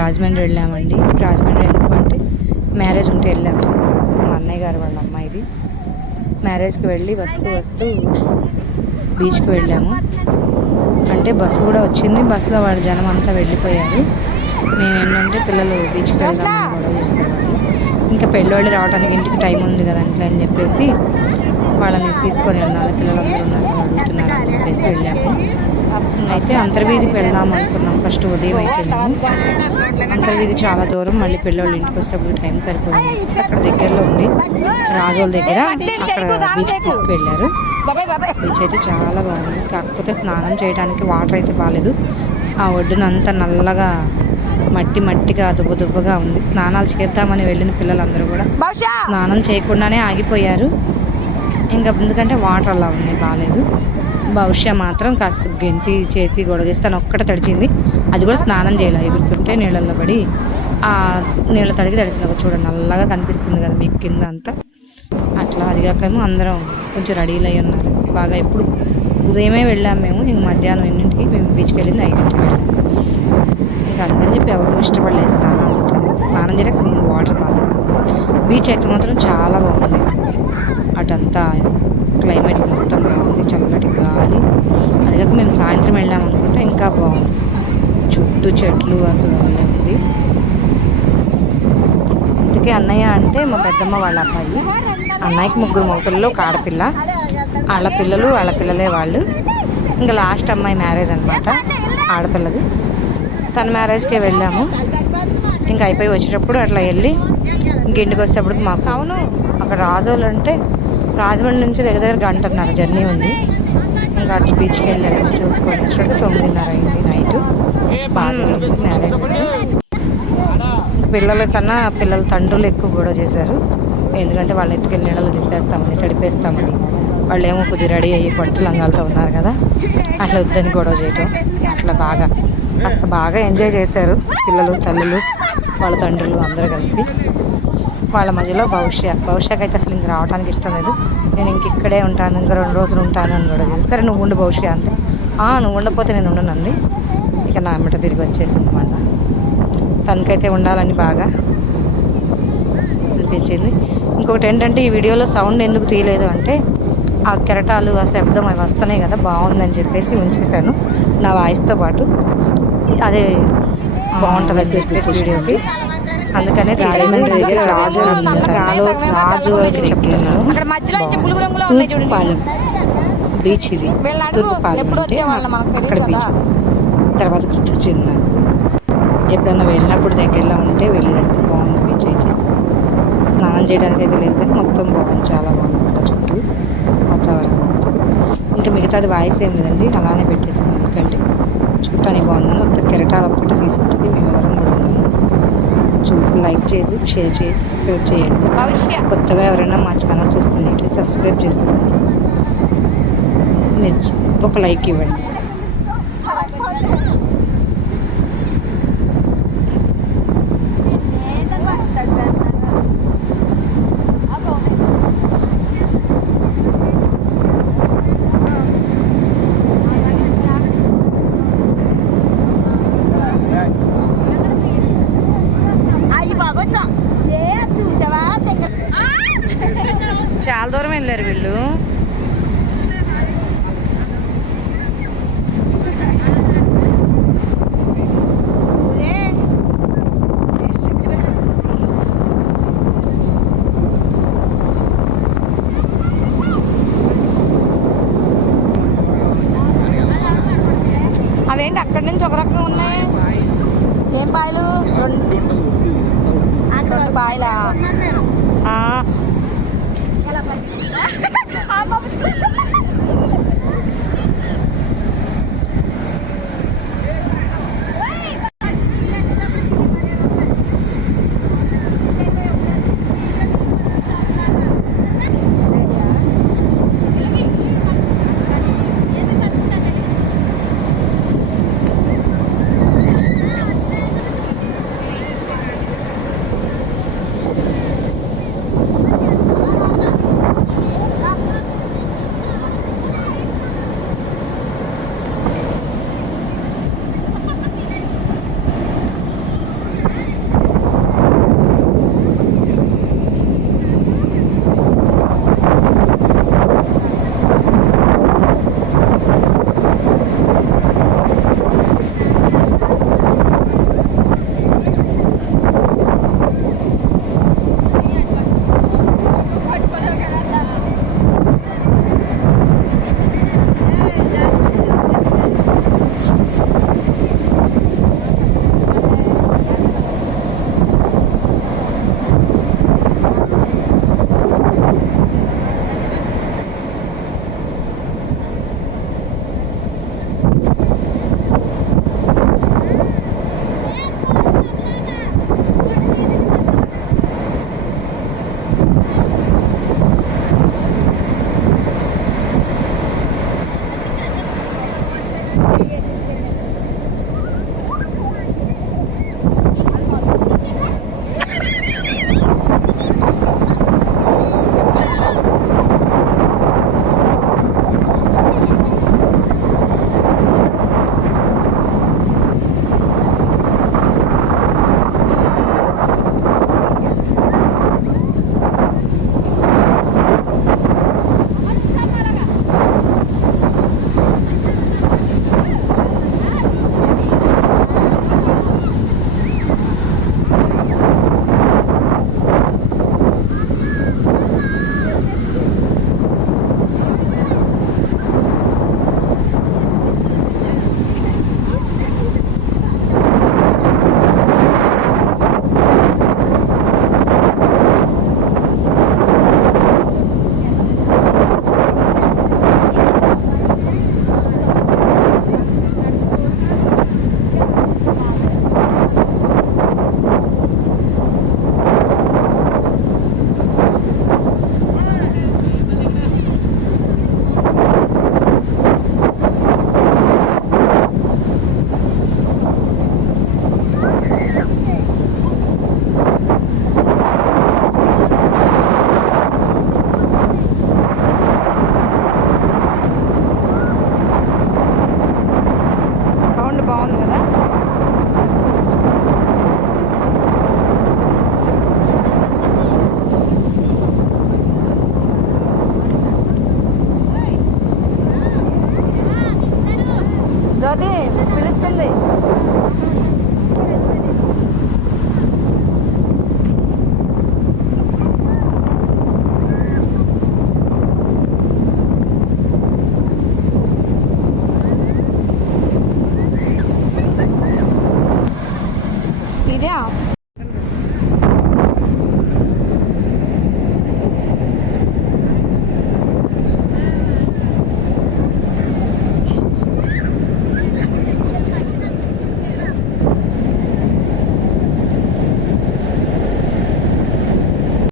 రాజమండ్రి వెళ్ళామండి. రాజమండ్రి ఎందుకంటే మ్యారేజ్ ఉంటే వెళ్ళాము. మా అన్నయ్య గారు వాళ్ళ అమ్మాయిది మ్యారేజ్కి వెళ్ళి వస్తూ బీచ్కి వెళ్ళాము. అంటే బస్సు కూడా వచ్చింది. బస్సులో వాళ్ళ జనం అంతా వెళ్ళిపోయారు. మేము ఏంటంటే పిల్లలు బీచ్కి వెళ్దామని గొడవ చేసేవాళ్ళు. ఇంకా పెళ్ళోళ్ళు రావడానికి ఇంటికి టైం ఉంది కదంటే అని చెప్పేసి వాళ్ళని తీసుకొని వెళ్ళాలి, పిల్లలందరూ ఉన్నారు అడుగుతున్నారు అని చెప్పేసి వెళ్ళాము. అయితే అంతర్వీధికి వెళ్దాం అనుకున్నాం. ఫస్ట్ ఉదయం అయితే వెళ్ళాము. అంతర్వీధి చాలా దూరం, మళ్ళీ పిల్లలు ఇంటికి వస్తేప్పుడు టైం సరిపోతుంది. అక్కడ దగ్గరలో ఉంది రాజోల దగ్గర, అక్కడ బీచ్కి తీసుకువెళ్ళారు. బీచ్ అయితే చాలా బాగుంది. కాకపోతే స్నానం చేయడానికి వాటర్ అయితే బాగాలేదు. ఆ ఒడ్డునంతా నల్లగా మట్టిగా దుబ్బగా ఉంది. స్నానాలు చేద్దామని వెళ్ళిన పిల్లలందరూ కూడా స్నానం చేయకుండానే ఆగిపోయారు. ఇంకా ఎందుకంటే వాటర్ అలా ఉన్నాయి, బాగాలేదు. భవిష్య మాత్రం కాస్త గెంతి చేసి గొడవ చేసి తను ఒక్కటే తడిచింది. అది కూడా స్నానం చేయలేదు. ఎగురుతుంటే నీళ్ళల్లో పడి ఆ నీళ్ళ తడికి తడిచింది. చూడండి నల్లగా కనిపిస్తుంది కదా మీకు కింద అంతా. అట్లా అదిగాకేమో అందరం కొంచెం రెడీలు అయ్యి ఉన్నారు బాగా. ఎప్పుడు ఉదయమే వెళ్ళాము మేము. ఇంక మధ్యాహ్నం 8ంటికి మేము బీచ్కి వెళ్ళింది 5ంటికి వెళ్ళాము. ఇంకా అందుకని చెప్పి ఎవరు ఇష్టపడలేదు స్నానం చేయడానికి. వాటర్ బాగాలేదు. బీచ్ అయితే మాత్రం చాలా బాగుంది. అటంతా క్లైమేట్ మొత్తం బాగుంది, చల్లటి గాలి. అదిగాక మేము సాయంత్రం వెళ్ళామనుకుంటే ఇంకా బాగుంది. చుట్టూ చెట్లు అసలు ఉంది. ఇంతకీ అన్నయ్య అంటే మా పెద్దమ్మ వాళ్ళ అబ్బాయి. అన్నయ్యకి 3 మగపిల్లలు, ఒక ఆడపిల్ల. వాళ్ళ పిల్లలే వాళ్ళు. ఇంకా లాస్ట్ అమ్మాయి మ్యారేజ్ అనమాట, ఆడపిల్లది. తన మ్యారేజ్కే వెళ్ళాము. ఇంకా అయిపోయి వచ్చేటప్పుడు అట్లా వెళ్ళి ఇంటికి వచ్చేటప్పుడు మాకు అక్కడ రాజోలు అంటే రాజమండ్రి నుంచి దగ్గర గంటన్నర జర్నీ ఉంది. ఇంకా అటు బీచ్కి వెళ్ళాము. చూసుకొని వచ్చేటప్పుడు 9:30 అయింది నైట్. బాగా జరిగింది మ్యారేజ్. పిల్లల కన్నా పిల్లల తండ్రులు ఎక్కువ గొడవ చేశారు. ఎందుకంటే వాళ్ళని ఎత్తుకెళ్ళి నీళ్ళలో దింపేస్తామని, తడిపేస్తామని. వాళ్ళు ఏమో కొద్దిగా రెడీ అయ్యి పట్టు లంగాలతో ఉన్నారు కదా, అట్లా వద్దని గొడవ చేయటం. అట్లా బాగా ఎంజాయ్ చేశారు పిల్లలు, తల్లులు, వాళ్ళ తండ్రులు అందరూ కలిసి. వాళ్ళ మధ్యలో భవిష్యకి అయితే అసలు ఇంక రావడానికి ఇష్టం లేదు. నేను ఇక్కడే ఉంటాను, ఇంకా 2 రోజులు ఉంటాను అని కూడా లేదు. సరే నువ్వు ఉండు భవిష్య అంటే, నువ్వు ఉండకపోతే నేను ఉండనండి. ఇక నా అమ్మట తిరిగి వచ్చేసింది. మళ్ళీ తనకైతే ఉండాలని బాగా అనిపించింది. ఇంకొకటి ఏంటంటే ఈ వీడియోలో సౌండ్ ఎందుకు తీయలేదు అంటే ఆ కెరటాలు, ఆ శబ్దం అవి వస్తున్నాయి కదా, బాగుందని చెప్పేసి ఉంచేసాను నా వాయిస్తో పాటు. అదే బాగుంటుంది అని చెప్పేసి వీడియోకి. అందుకనే రాజమండ్రి దగ్గర రాజు చెప్తున్నాను. తూర్పుపాలెం బీచ్ ఇది. తూర్పుపాలెం అంటే అక్కడ బీచ్. తర్వాత గుర్తొచ్చింది నాకు. ఎప్పుడన్నా వెళ్ళినప్పుడు దగ్గరలో ఉంటే వెళ్ళినట్టు బాగుంది బీచ్ అయితే. స్నానం చేయడానికి అయితే లేదు కానీ మొత్తం బాగుంది, చాలా బాగుంది అక్కడ చుట్టూ వాతావరణం అంతా. ఇంకా మిగతాది వాయిస్ ఏం లేదండి, అలానే పెట్టేసింది. ఎందుకంటే చూడటానికి బాగుందని. మొత్తం కెరటాలు ఒక్కటి తీసుకుంటుంది. మేము ఎవరం కూడా ఉన్నాము. చూసి లైక్ చేసి, షేర్ చేసి, సబ్స్క్రైబ్ చేయండి. కొత్తగా ఎవరైనా మా ఛానల్ చూస్తున్నట్టు సబ్స్క్రైబ్ చేసుకోండి. మీరు ఒక లైక్ ఇవ్వండి. చాలా దూరం వెళ్ళారు వీళ్ళు. అవేంటి అక్కడి నుంచి ఒక రకంగా ఉన్నాయి? ఏం పాయలు? 2 పాయలా? అయితే